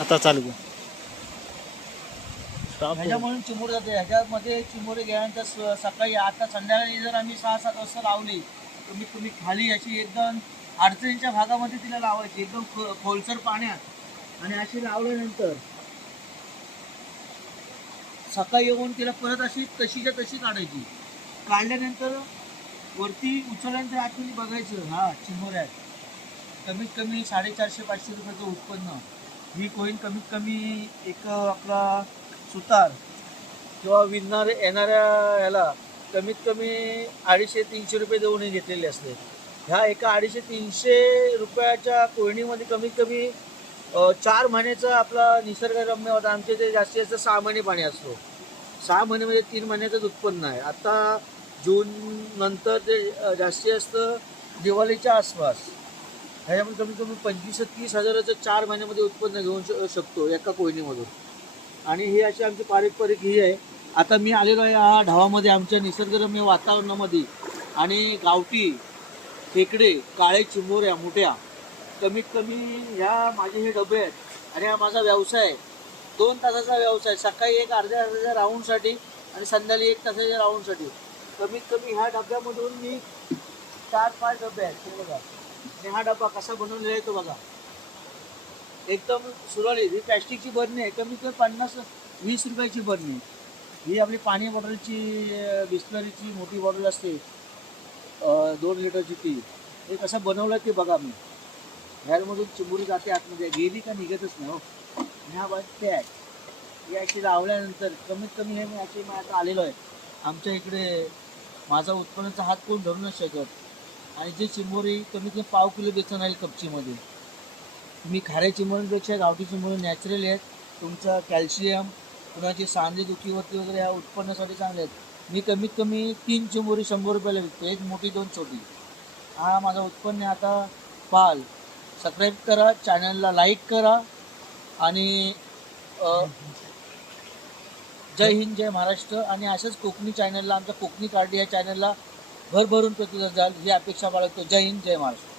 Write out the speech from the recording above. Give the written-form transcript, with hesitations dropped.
आता चालू कर. स्टॉप. ह्याच्यामधून चिमूर जाते. ह्याच्यामध्ये चिमोरे गेल्यानंतर सकाळी आता संध्याकाळी जर आम्ही 6-7 वाजता लावली कमीत कमी खाली अशी एकदम अडचणीच्या भागामध्ये तिला लावायची एकदम खोलसर पाण्यात. आणि अशी लावल्यानंतर सकाळी येऊन तिला परत अशी तशीच्या तशी काढायची. काढल्यानंतर वरती उचलल्यानंतर आतमध्ये बघायचं हा चिमोऱ्या आहेत. कमीत कमी 450-500 रुपयाचं उत्पन्न ही कोईन कमीत कमी एक आपला सुतार किंवा विणणार येणाऱ्या ह्याला कमीत कमी 250-300 रुपये देऊन घेतलेले असते. ह्या एका 250-300 रुपयाच्या कोयणीमध्ये कमीत कमी 4 महिन्याचा आपला निसर्गरम्य होता. आमचे ते जास्तीत जास्त 6 महिने पाणी असतो. 6 महिने म्हणजे 3 महिन्याचंच उत्पन्न आहे. आता जून नंतर ते जास्तीत जास्त दिवाळीच्या आसपास ह्याच्यामध्ये कमीत कमी 25 ते 30 हजाराचं 4 महिन्यामध्ये उत्पन्न घेऊ शकतो एका कोयनीमधून. आणि ही अशी आमची पारंपरिक ही आहे. आता मी आलेलो आहे या ढावामध्ये आमच्या निसर्गरम्य वातावरणामध्ये. आणि गावठी खेकडे काळे चिमोऱ्या मोठ्या कमीत कमी ह्या माझे हे डबे आहेत. आणि हा माझा व्यवसाय 2 तासाचा व्यवसाय. सकाळी एक अर्ध्या राऊंडसाठी आणि संध्याकाळी 1 तासाच्या राऊंडसाठी. कमीत कमी ह्या डब्यामधून मी 4-5 डबे आहेत हे बघा. आणि हा डबा कसा बनवलेला आहे तो बघा एकदम सुरळीत. ही प्लॅस्टिकची बरणी आहे. कमीत कमी 50-20 रुपयाची बरणी. ही आपली पाणी बॉटलची बिस्लरीची मोठी बॉटल असते 2 लिटरची ती. हे कसं बनवलं ते बघा. मी ह्यामधून चिमुरी जाते आतमध्ये गेली का निघतच नाही हो. ह्या बघ ते आहे. ही अशी लावल्यानंतर कमीत कमी हे मी अशी आता आलेलो आहे. आमच्या इकडे माझा उत्पन्नाचा हात कोण धरूनच शकत. आणि जी चिंबोरी कमीत कमी पाव किलो बेसन आहे कपचीमध्ये. मी खाऱ्या चिंबोरीपेक्षा गावठी चिंबोरी नॅचरल आहेत. तुमचं कॅल्शियम कुणाची सांधे दुखीवरती वगैरे ह्या उत्पन्नासाठी चांगले आहेत. मी कमीत कमी 3 चिंबोरी 100 रुपयाला विकतो. 1 मोठी 2 छोटी. हा माझा उत्पन्न आहे. आता पाल सबस्क्राईब करा, चॅनलला लाईक करा. आणि जय हिंद जय महाराष्ट्र. आणि अशाच कोकणी चॅनलला आमच्या कोकणी कार्डी या चॅनलला भरभरून प्रतिसाद द्याल ही अपेक्षा बाळगतो. जय हिंद जय महाराष्ट्र.